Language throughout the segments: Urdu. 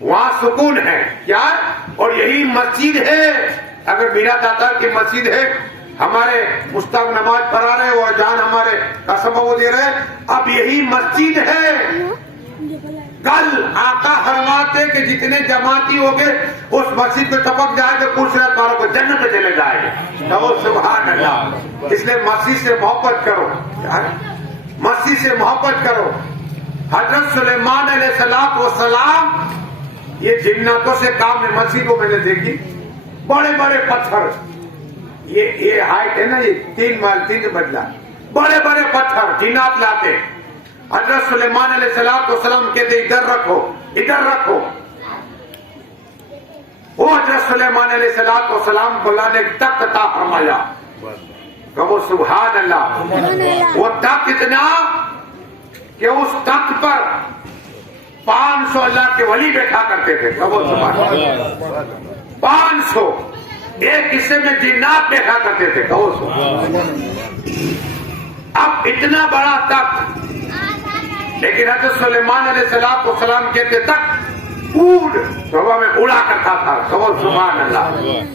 وہاں سکون ہے کیا، اور یہی مسجد ہے. اگر میرا داتا کی مسجد ہے، ہمارے مستق نماز پڑھا رہے اور جان ہمارے کا سبب وہ دے رہے، اب یہی مسجد ہے. کل آقا فرماتے کہ جتنے جماعتی ہو گئے اس مسجد میں ٹپک جائے تو پرسرت والوں کو جنت میں چلے جائے گے. تو سبحان اللہ. اس لیے مسجد سے محبت کرو، مسجد سے محبت کرو. حضرت سلیمان علیہ السلام والسلام یہ جناتوں سے کام ہے. مسجد کو میں نے دیکھی، بڑے بڑے پتھر، یہ ہائٹ ہے نا، یہ 3 منزلہ، بڑے بڑے پتھر جنات لاتے. حضرت سلیمان علیہ السلام کہتے ادھر رکھو، ادھر رکھو. وہ حضرت سلیمان علیہ السلام کو اللہ نے تخت عطا فرمایا. کہو سبحان اللہ. وہ تخت اتنا کہ اس تخت پر 500 اللہ کے ولی بیٹھا کرتے تھے. کہو سبحان اللہ. 500 ایک حصے میں جنات بیٹھا کرتے تھے. کہو سبحان اللہ. اب اتنا بڑا تخت، لیکن حضرت سلیمان علیہ السلام کہتے تک اڑ ہوا میں اڑا کرتا تھا. کہو سبحان اللہ.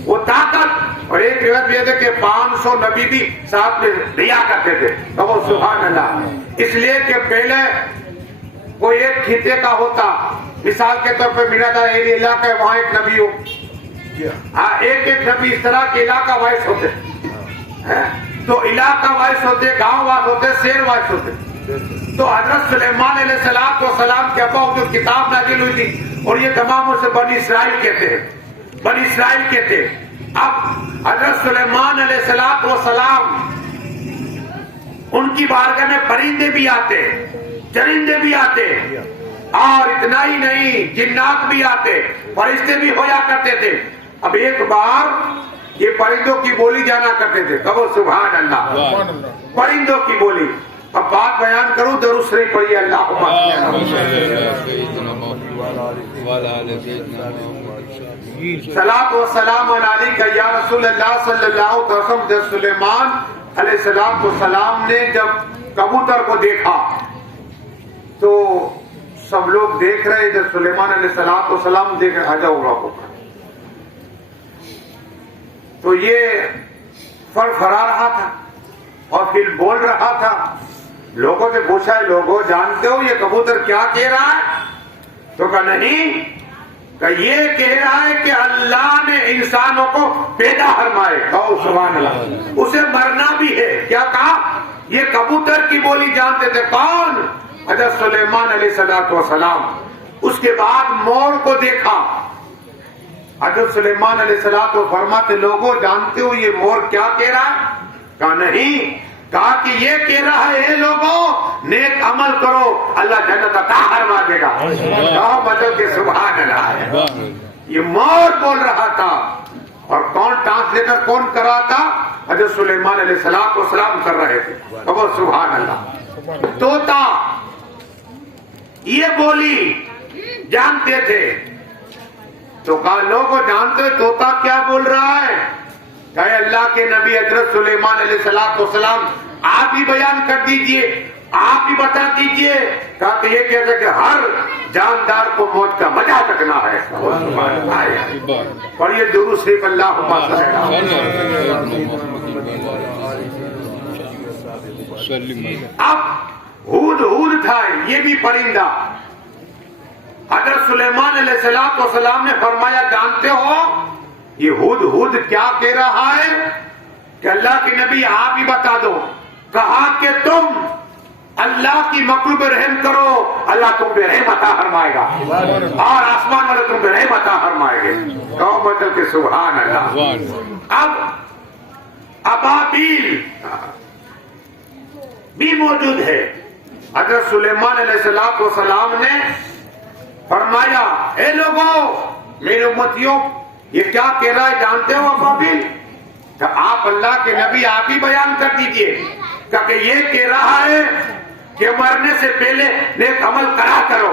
وہ طاقت، اور ایک روایت بھی ہے کہ 500 نبی بھی ساتھ میں ریا کرتے تھے. کہو سبحان اللہ. اس لیے کہ پہلے کوئی ایک خطے کا ہوتا، مثال کے طور پہ میرا تھا ایک علاقہ ہے وہاں ایک نبی ہو، ایک نبی اس طرح کے علاقہ وائس ہوتے، تو علاقہ وائس ہوتے، گاؤں وائس ہوتے، شہر وائس ہوتے. تو حضرت سلیمان علیہ السلام کے ابا جو کتاب نازل ہوئی تھی، اور یہ تمام اسے بنی اسرائیل کہتے ہیں، بنی اسرائیل کہتے ہیں. اب حضرت سلیمان علیہ السلام ان کی بارگاہ میں پرندے بھی آتے، چرندے بھی آتے، اور اتنا ہی نہیں جنات بھی آتے، فرشتے بھی ہویا کرتے تھے. اب ایک بار یہ پرندوں کی بولی جانا کرتے تھے. کہو سبحان اللہ. پرندوں کی بولی. اب بات بیان کروں، درود شریف پڑھیے. اللہم صلاۃ و سلام علیک یا رسول اللہ صلی اللہ علیہ وسلم. سلیمان علیہ السلام نے جب کبوتر کو دیکھا تو سب لوگ دیکھ رہے، جب سلیمان علیہ السلام دیکھ رہے، آجا ہوا کو تو یہ فرفرا رہا تھا اور پھر بول رہا تھا. لوگوں سے پوچھا ہے، لوگوں جانتے ہو یہ کبوتر کیا کہہ رہا ہے؟ تو کہا نہیں، کہ یہ کہہ رہا ہے کہ اللہ نے انسانوں کو پیدا فرمائے. کہو سبحان اللہ. اسے مرنا بھی ہے. کیا کہا؟ یہ کبوتر کی بولی جانتے تھے. کون؟ حضرت سلیمان علیہ السلام. اس کے بعد مور کو دیکھا. حضرت سلیمان علیہ السلام فرماتے لوگوں جانتے ہو یہ مور کیا کہہ رہا ہے؟ کہا نہیں. کہا کہ یہ کہہ رہا ہے اے لوگوں نیک عمل کرو اللہ جنت عطا فرما دے گا. کہو مطلب کہ سبحان اللہ. یہ مور بول رہا تھا. اور کون ٹرانسلیٹر کون کر رہا تھا؟ حضرت سلیمان علیہ السلام کر رہے تھے. کہو سبحان اللہ. طوطا یہ بولی جانتے تھے. تو کہا لوگوں جانتے طوطا کیا بول رہا ہے؟ کہ اللہ کے نبی حضرت سلیمان علیہ السلام آپ ہی بیان کر دیجئے، آپ ہی بتا دیجئے. کہا کہ یہ کہتے کہ ہر جاندار کو موت کا مزہ چکھنا ہے. اور یہ درود شریف اللہم صلی. اب ہود تھا یہ بھی پرندہ. حضرت سلیمان علیہ السلام نے فرمایا جانتے ہو یہ ہود کیا کہہ رہا ہے؟ کہ اللہ کے نبی آپ ہی بتا دو. کہا کہ تم اللہ کی مخلوق پہ رحم کرو اللہ تم پہ رحم عطا فرمائے گا، اور آسمان والے تم پہ رحم عطا فرمائے گے. کہو مطلب کہ سبحان اللہ. اب ابابیل بھی موجود ہے. حضرت سلیمان علیہ السلام نے فرمایا اے لوگوں میرے امتیوں یہ کیا کہہ رہا ہے جانتے ہو ابابیل؟ کہ آپ اللہ کے نبی آپ ہی بیان کر دیجئے. کہ یہ کہہ رہا ہے کہ مرنے سے پہلے نیک عمل کرا کرو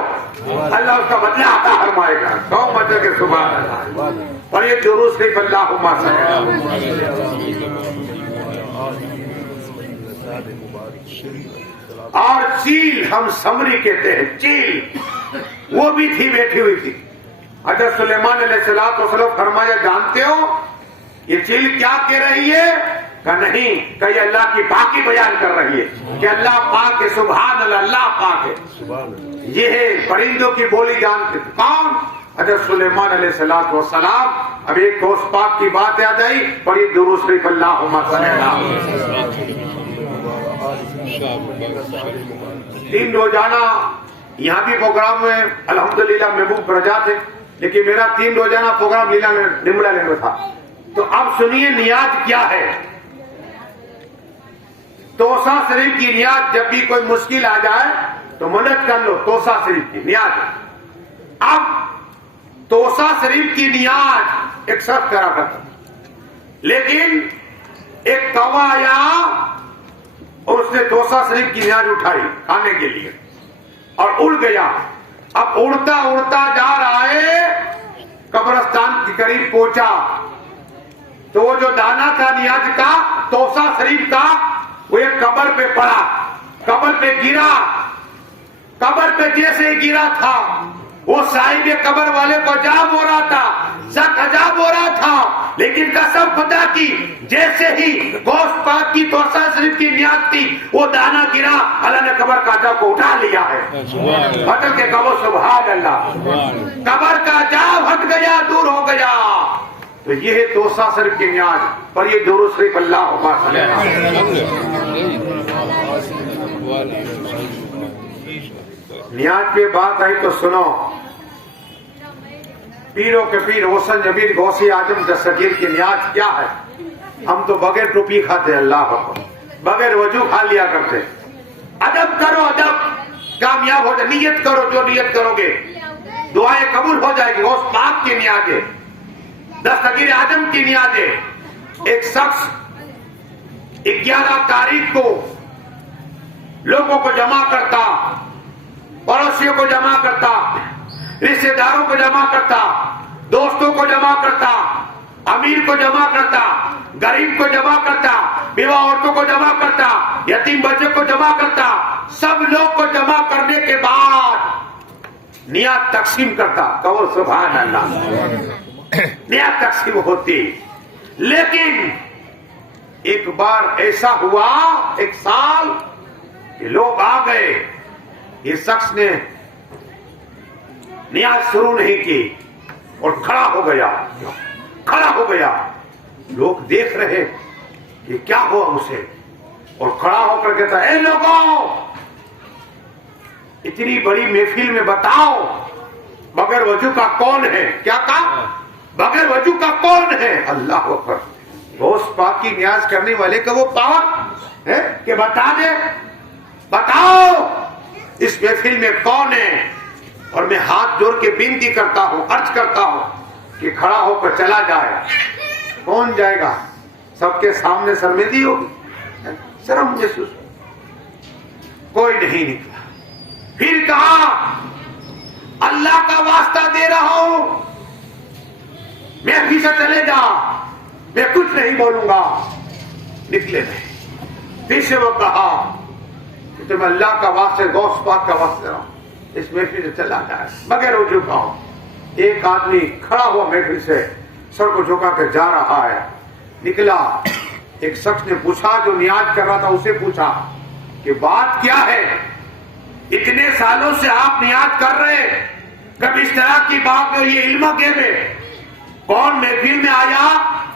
اللہ اس کا بدلہ عطا فرمائے گا. کہو مطلب کہ سبحان اللہ. اور یہ درود شریف اللہم صلی. اور چیل ہم سمری کہتے ہیں، چیل وہ بھی تھی بیٹھی ہوئی تھی. حضرت سلیمان علیہ السلام فرمایا جانتے ہو یہ چیل کیا کہہ رہی ہے؟ کہ نہیں، کہ یہ اللہ کی پاکی بیان کر رہی ہے کہ اللہ پاک ہے، سبحان اللہ، اللہ پاک ہے۔ یہ ہے پرندوں کی بولی جانتے کون؟ حضرت سلیمان علیہ السلام۔ اب ایک غوث پاک کی بات یاد آئی، پڑھی درود شریف اللہم صلی اللہ۔ 3 روزانہ یہاں بھی پروگرام میں الحمدللہ محبوب رجا تھے، لیکن میرا 3 روزانہ پروگرام نمڑا لینا تھا۔ تو اب سنیے نیاز کیا ہے۔ توسا شریف کی نیاز، جب بھی کوئی مشکل آ جائے تو مدد کر لو، توسا شریف کی نیاز۔ اب توسا شریف کی نیاز ایک شخص کرا کرتا، لیکن ایک کوا آیا اور اس نے توسا شریف کی نیاز اٹھائی کھانے کے لیے اور اڑ گیا۔ اب اڑتا اڑتا جا رہا ہے، قبرستان کے قریب پہنچا تو وہ جو دانا تھا نیاز کا، توسا شریف کا، وہ ایک قبر پہ پڑا، قبر پہ گرا۔ قبر پہ جیسے ہی گرا تھا وہ صاحب قبر والے کو عجاب ہو رہا تھا، شک عجاب ہو رہا تھا، لیکن قسم خدا کی جیسے ہی غوث پاک کی توسا شریف کی نیاز تھی، وہ دانا گرا، اللہ نے قبر کا عجاب کو اٹھا لیا ہے۔ بدل کے کہو سبحان اللہ۔ قبر کا عجاب ہٹ گیا، دور ہو گیا۔ تو یہ ہے توسا شریف کی نیاز، پر یہ درود شریف اللہم صلی اللہ۔ نیاز پہ بات آئی تو سنو۔ پیروں کے پیر حسن جمیل غوثی اعظم دستگیر کی نیاز کیا ہے؟ ہم تو بغیر ٹوپی کھاتے، اللہ اکبر، بغیر وضو کھا لیا کرتے۔ ادب کرو، ادب، کامیاب ہو جائے۔ نیت کرو، جو نیت کرو گے دعائیں قبول ہو جائے گی۔ غوث پاک کی نیاز ہے، دستگیر اعظم کی نیاز ہے۔ ایک شخص 11 تاریخ کو لوگوں کو جمع کرتا، پڑوسیوں کو جمع کرتا، رشتہ داروں کو جمع کرتا، دوستوں کو جمع کرتا، امیر کو جمع کرتا، غریب کو جمع کرتا، بیوہ عورتوں کو جمع کرتا، یتیم بچے کو جمع کرتا۔ سب لوگ کو جمع کرنے کے بعد نیاز تقسیم کرتا، کہو سبحان اللہ۔ نیاز تقسیم ہوتی، لیکن ایک بار ایسا ہوا، ایک سال کہ لوگ آ گئے، یہ شخص نے نیاز شروع نہیں کی اور کھڑا ہو گیا۔ لوگ دیکھ رہے کہ کیا ہوا اسے، اور کھڑا ہو کر کہتا، اے لوگوں، اتنی بڑی محفل میں بتاؤ بغیر وضو کا کون ہے؟ کیا کہا؟ بغیر وضو کا کون ہے؟ اللہ اکبر۔ غوث پاک کی نیاز کرنے والے کا وہ پاور ہے کہ بتا دے، بتاؤ اس محفل میں کون ہے؟ اور میں ہاتھ جوڑ کے بنتی کرتا ہوں، عرض کرتا ہوں کہ کھڑا ہو کر چلا جائے۔ کون جائے گا؟ سب کے سامنے شرمندگی ہوگی، شرم محسوس، کوئی نہیں نکلا۔ پھر کہا، اللہ کا واسطہ دے رہا ہوں، میں پیچھے چلے جا، میں کچھ نہیں بولوں گا۔ نکلے نہیں۔ پھر سے وہ کہا کہ تم اللہ کا واسطے، غوث پاک کا واسطے رہا ہوں، اس محفل سے چلا جائے بغیر وضو کا ہوں۔ ایک آدمی کھڑا ہوا محفل سے، سر کو جھکا کے جا رہا ہے، نکلا۔ ایک شخص نے پوچھا، جو نیاز کر رہا تھا اسے پوچھا کہ بات کیا ہے؟ اتنے سالوں سے آپ نیاز کر رہے، کبھی اس طرح کی بات میں یہ علم کے میں کون محفل میں آیا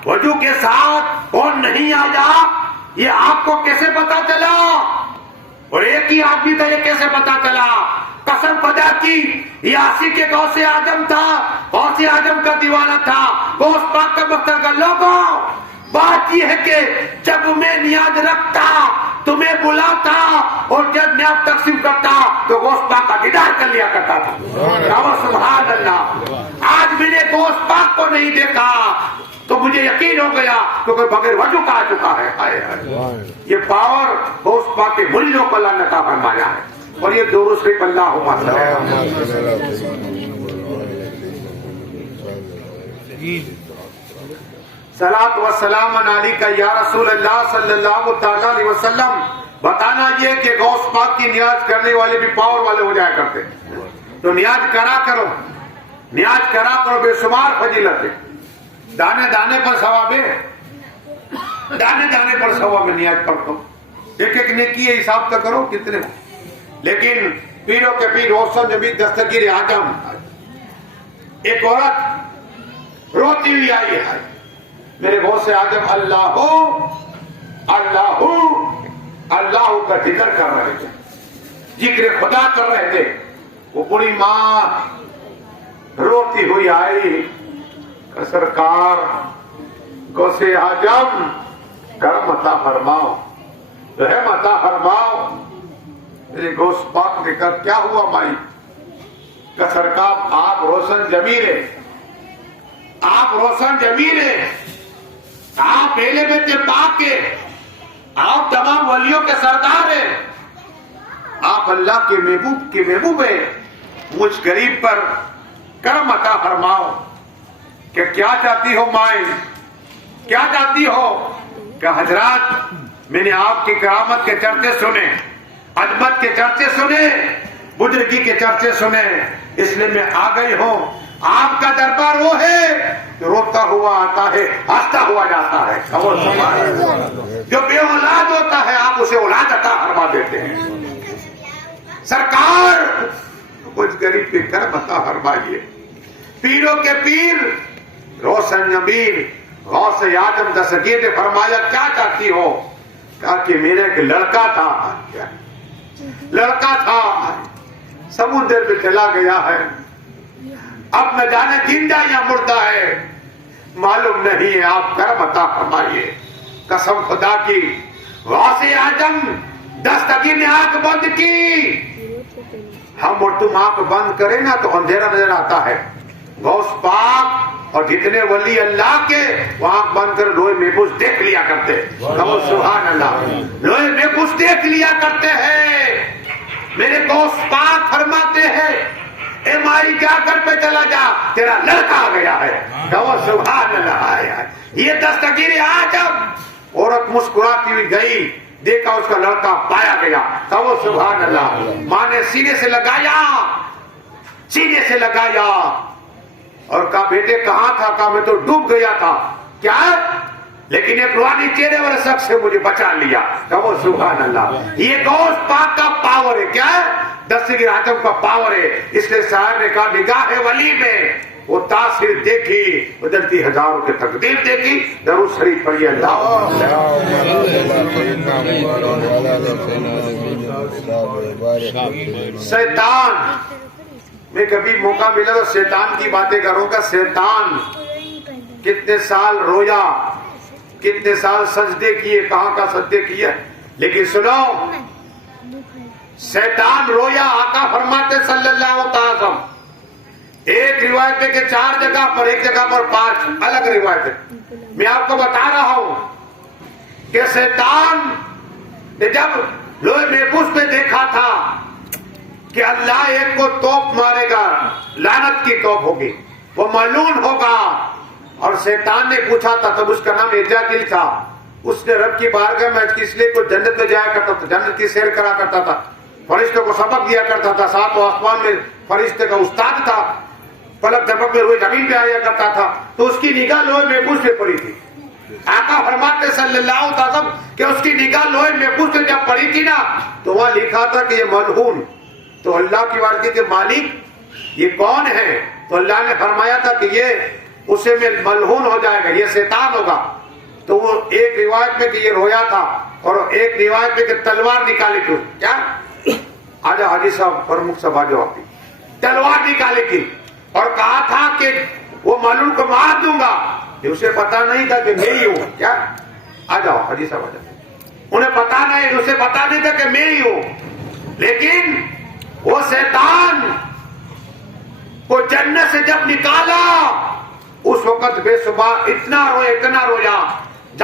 وضو کے ساتھ، کون نہیں آیا، یہ آپ کو کیسے پتا چلا؟ اور ایک ہی آدمی تھا، یہ کیسے پتا چلا؟ قسم خدا کی یہ عاشق کے غوث اعظم تھا، غوث اعظم کا دیوانہ تھا، غوث پاک کا مختار کا۔ لوگوں، بات یہ ہے کہ جب میں نیاز رکھتا، تمہیں بلاتا اور جب نیاز تقسیم کرتا تو غوث پاک کا دیدار کر لیا کرتا تھا۔ سبحان اللہ۔ آج میں نے غوث پاک کو نہیں دیکھا تو مجھے یقین ہو گیا کیونکہ بغیر وضو کا آ چکا ہے۔ یہ پاور غوث پاک کے مریدوں کو اللہ نے عطا فرمایا ہے، اور یہ درود شریف اللہم صلی اللہ۔ صلاۃ و سلام علیک یا رسول اللہ صلی اللہ تعالی علیہ وسلم۔ بتانا یہ کہ غوث پاک کی نیاز کرنے والے بھی پاور والے ہو جایا کرتے، تو نیاز کرا کرو، نیاز کرا کرو، بے شمار فضیلت ہے، دانے دانے پر ثواب ہے، دانے دانے پر ثواب ہے نیاز پڑھ دو، ایک ایک نیکی ہے، حساب تو کرو کتنے ہو۔ لیکن پیروں کے پیر روشن نبی دستگیر اعظم، ایک عورت روتی ہوئی آئی ہے، میرے غوث اعظم اللہ اللہ اللہ کا ذکر کر رہے تھے، ذکر خدا کر رہے تھے، وہ بڑی ماں روتی ہوئی آئی کہ سرکار غوث اعظم کرم عطا فرماؤ، رحم عطا فرماؤ۔ میرے غوث پاک نے کہا کیا ہوا مائی؟ کہ سرکار آپ روشن ضمیر ہے، آپ روشن ضمیر ہے، آپ پہلے بیت پاک کے، آپ تمام ولیوں کے سردار ہیں، آپ اللہ کے محبوب ہیں، مجھ غریب پر کرم عطا فرماؤ۔ کہ کیا چاہتی ہو مائیں، کیا چاہتی ہو؟ کہ حضرات میں نے آپ کی کرامت کے چرچے سنے، عظمت کے چرچے سنے، بزرگی کے چرچے سنے، اس لیے میں آ گئی ہوں۔ آپ کا دربار وہ ہے جو روتا ہوا آتا ہے، ہنستا ہوا جاتا ہے، جو بے اولاد ہوتا ہے آپ اسے اولاد عطا فرما دیتے ہیں۔ سرکار کچھ غریب کے کرم عطا فرمائیے۔ پیروں کے پیر روشن نبیر غوث اعظم دستگیر نے فرمایا کیا چاہتی ہو؟ کہا کہ میرا ایک لڑکا تھا، لڑکا تھا سمندر میں چلا گیا ہے، اب نہ جانے زندہ یا مردہ ہے، معلوم نہیں ہے، آپ کرم عطا فرمائیے۔ قسم خدا کی غوث اعظم دستگیر نے آنکھ بند کی، ہم اور تم آنکھ بند کریں نا تو اندھیرا نظر آتا ہے، غوث پاک اور جتنے ولی اللہ کے وہ آنکھ بند کر لوہے محفوظ دیکھ لیا کرتے، سبحان اللہ، لوہے محفوظ دیکھ لیا کرتے ہیں۔ میرے غوث پاک فرماتے ہیں اے مائی جا کر پہ چلا جا، تیرا لڑکا آ گیا ہے، سبحان اللہ۔ یہ دستگیر اعظم، عورت مسکراتی ہوئی گئی، دیکھا اس کا لڑکا پایا گیا، سبحان اللہ۔ ماں نے سینے سے لگایا، سینے سے لگایا اور کہا بیٹے کہاں تھا؟ کہا میں تو ڈوب گیا تھا۔ کیا؟ لیکن ایک روحانی چہرے والے شخص سے مجھے بچا لیا، سبحان اللہ۔ یہ غوث پاک کا پاور ہے، کیا ہے؟ دستگیر اعظم کا پاور ہے۔ اس لیے شاعر نے کہا نگاہ ولی میں وہ تاثیر دیکھی، بدلتی ہزاروں کی تقدیر دیکھی۔ درود شریف پڑھیے اللہ۔ شیطان میں کبھی موقع ملا تو شیطان کی باتیں کروں گا۔ شیطان کتنے سال رویا، کتنے سال سجدے کیے، کہاں کا سجدے کیے، لیکن سنو شیطان رویا۔ آقا فرماتے صلی اللہ علیہ وسلم، ایک روایت ہے کہ 4 جگہ پر، ایک جگہ پر 5 الگ روایت ہے۔ میں آپ کو بتا رہا ہوں کہ شیطان نے جب لوہے محفوظ میں دیکھا تھا کہ اللہ ایک کو توپ مارے گا، لعنت کی توپ ہوگی، وہ ملعون ہوگا، اور شیطان نے پوچھا تھا، تب اس کا نام اجاجل تھا، اس نے رب کی بارگاہ میں اس لیے کوئی جنت میں جایا کرتا تھا، جنت کی سیر کرا کرتا تھا، فرشتوں کو سبق دیا کرتا تھا، 7 آسمان میں فرشتے کا استاد تھا، پلک جھپک میں ہوئے زمین پہ آیا کرتا تھا، تو اس کی نگاہ لوہے محفوظ پہ پڑی تھی۔ آقا فرماتے صلی اللہ علیہ وسلم کہ اس کی نگاہ لوہے محفوظ پہ جب پڑی تھی نا تو وہاں لکھا تھا کہ یہ ملعون، تو اللہ کی بارگاہ کے مالک یہ کون ہے؟ تو اللہ نے فرمایا تھا کہ یہ اسے میں ملعون ہو جائے گا، یہ شیطان ہوگا۔ تو وہ ایک روایت میں کہ یہ رویا تھا، اور ایک روایت میں کہ تلوار نکالی تھی، کیا آجا حاجی صاحب پرمکھ صاحب آجا، آپ کی تلوار نکالی تھی اور کہا تھا کہ وہ ملعون کو مار دوں گا، اسے پتا نہیں تھا کہ میں ہی ہوں، کیا آ جاؤ حاجی صاحب آ جاؤ، انہیں پتا نہیں، اسے پتا نہیں تھا کہ میں ہی ہوں، لیکن وہ شیطان کو جنت سے جب نکالا اس وقت بے شبہ اتنا رویا